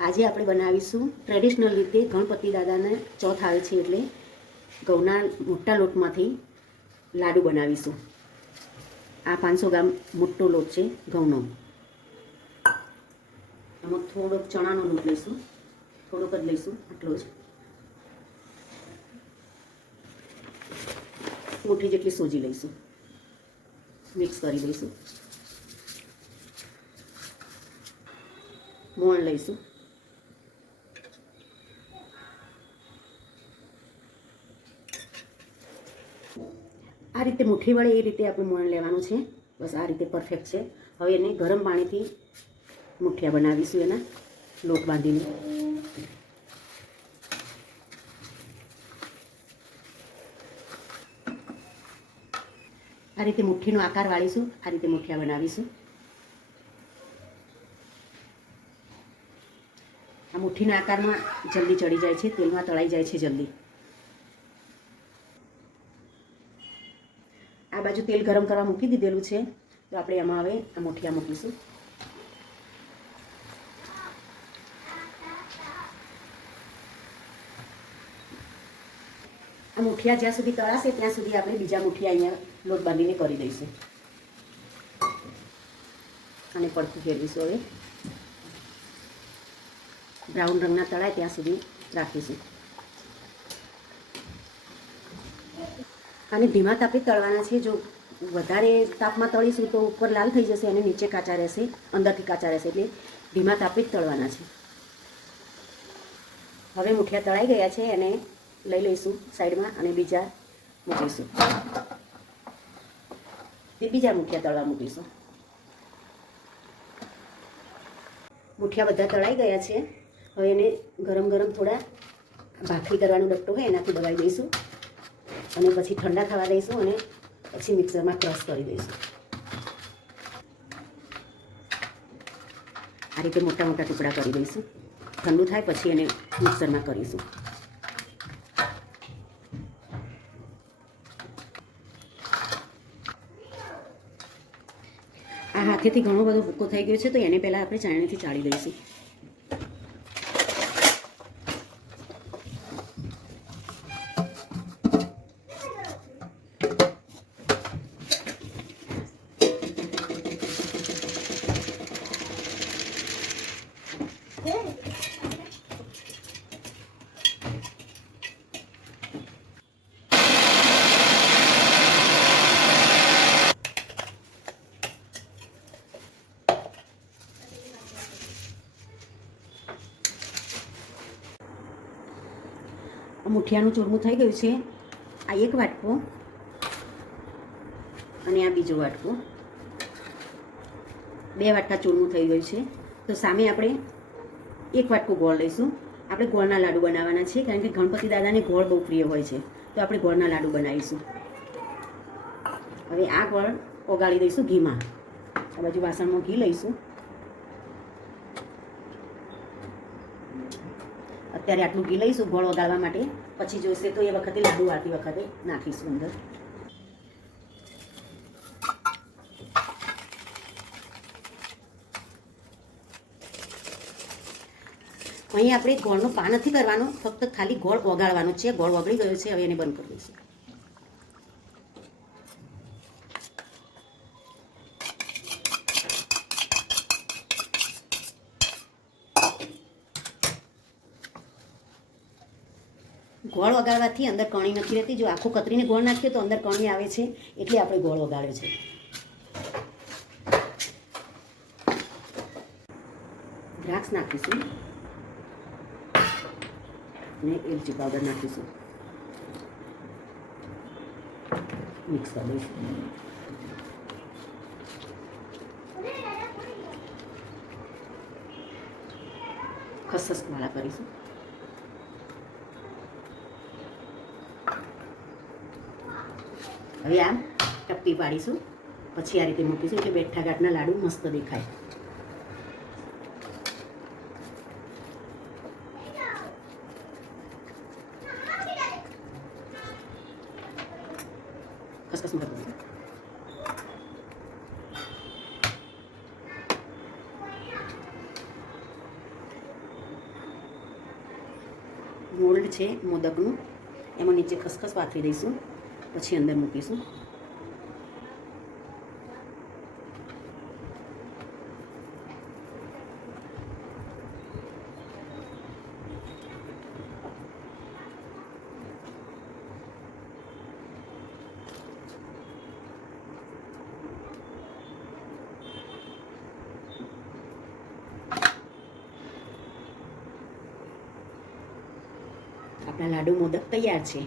આજે આપણે બનાવીશું ટ્રેડિશનલ રીતે ગણપતિ દાદાને ચોથ આવે છે એટલે ઘઉંના મોટા લોટમાંથી લાડુ બનાવીશું। આ 500 ગ્રામ મોટો લોટ છે ઘઉંનો। આમાં થોડોક ચણાનો લોટ લઈશું, થોડોક જ લઈશું, આટલો જ। મુઠ્ઠી જેટલી સોજી લઈશું, મિક્સ કરી દઈશું। મોણ લઈશું, આ રીતે મુઠ્ઠી વળે એ રીતે આપણે મોણ લેવાનું છે। બસ આ રીતે પરફેક્ટ છે। હવે એને ગરમ પાણીથી મુઠ્ઠિયા બનાવીશું એના લોટ બાંધીને। આ રીતે મુઠ્ઠીનો આકાર વાળીશું, આ રીતે મુઠ્ઠિયા બનાવીશું। આ મુઠ્ઠીના આકારમાં જલ્દી ચડી જાય છે, તેલમાં તળાઈ જાય છે જલ્દી। આ બાજુ તેલ ગરમ કરવા મૂકી દીધેલું છે, તો આપણે એમાં હવે આ મુઠ્ઠિયા મૂકીશું। આ મુઠ્ઠિયા જ્યાં સુધી તળાશે ત્યાં સુધી આપણે બીજા મુઠ્ઠિયા અહીંયા લોટ બાંધીને કરી દઈશું। અને પડખું ફેરવીશું। હવે બ્રાઉન રંગના તળાય ત્યાં સુધી રાખીશું। આને ધીમા તાપે તળવાના છે। જો વધારે તાપમાં તળીશું તો ઉપર લાલ થઈ જશે અને નીચે કાચા રહેશે, અંદરથી કાચા રહેશે, એટલે ધીમા તાપે જ તળવાના છે। હવે મુઠિયા તળાઈ ગયા છે, એને લઈ લઈશું સાઈડમાં અને બીજા મૂકીશું। બીજા મુઠિયા તળવા મૂકીશું। મુઠિયા બધા તળાઈ ગયા છે। હવે એને ગરમ ગરમ થોડા ભાખરી કરવાનો ડટ્ટો હોય એનાથી દબાવી દઈશું અને પછી ઠંડા થવા દઈશું અને પછી મિક્સરમાં ક્રશ કરી દઈશું। આ રીતે મોટા મોટા ટુકડા કરી દઈશું। ઠંડુ થાય પછી એને મિક્સરમાં કરીશું। આ હાથેથી ઘણો બધો ભૂકો થઈ ગયો છે, તો એને પહેલાં આપણે ચાળણીથી ચાળી દઈશું। મુઠિયાનું ચૂરમું થઈ ગયું છે। આ એક વાટકો અને આ બીજો વાટકો, 2 વાટકા ચૂરમું થઈ ગયું છે। તો સામે આપણે 1 વાટકો ગોળ લઈશું। આપણે ગોળના લાડુ બનાવવાના છે, કારણ કે ગણપતિ દાદાને ગોળ બહુ પ્રિય હોય છે, તો આપણે ગોળના લાડુ બનાવીશું। હવે આ ગોળ ઓગાળી દઈશું ઘીમાં। આ બાજુ વાસણમાં ઘી લઈશું। અત્યારે આટલું ઘી લઈશું ગોળ ઓગાળવા માટે, પછી જોઈશે તો એ વખતે લાડુ વાળતી વખતે નાખીશું અંદર। અહીં આપણે ગોળનો પા નથી કરવાનો, ફક્ત ખાલી ગોળ ઓગાળવાનો છે। ગોળ ઓગળી ગયો છે, હવે એને બંધ કરી દઈશું। ગોળ ઓગાળવાથી અંદર કણી નથી રહેતી। જો આખું કતરીને ગોળ નાખીએ તો અંદર કણી આવે છે, એટલે આપણે ગોળ ઓગાળ્યો છે। દ્રાક્ષ નાખીશું અને એલચી પાવડર નાખીશું, મિક્સ કરી દઈશું। ખસખસ વાળા કરીશું। હવે આમ ટપ્પી પાડીશું, પછી આ રીતે મૂકીશું એટલે બેઠા ગાંઠના લાડુ મસ્ત દેખાય। ખસખસ મૂકી દઈશું। મોલ્ડ છે મોદકનું, એમાં નીચે ખસખસ પાથરી દઈશું, પછી અંદર મૂકીશું. આપણા લાડુ મોદક તૈયાર છે.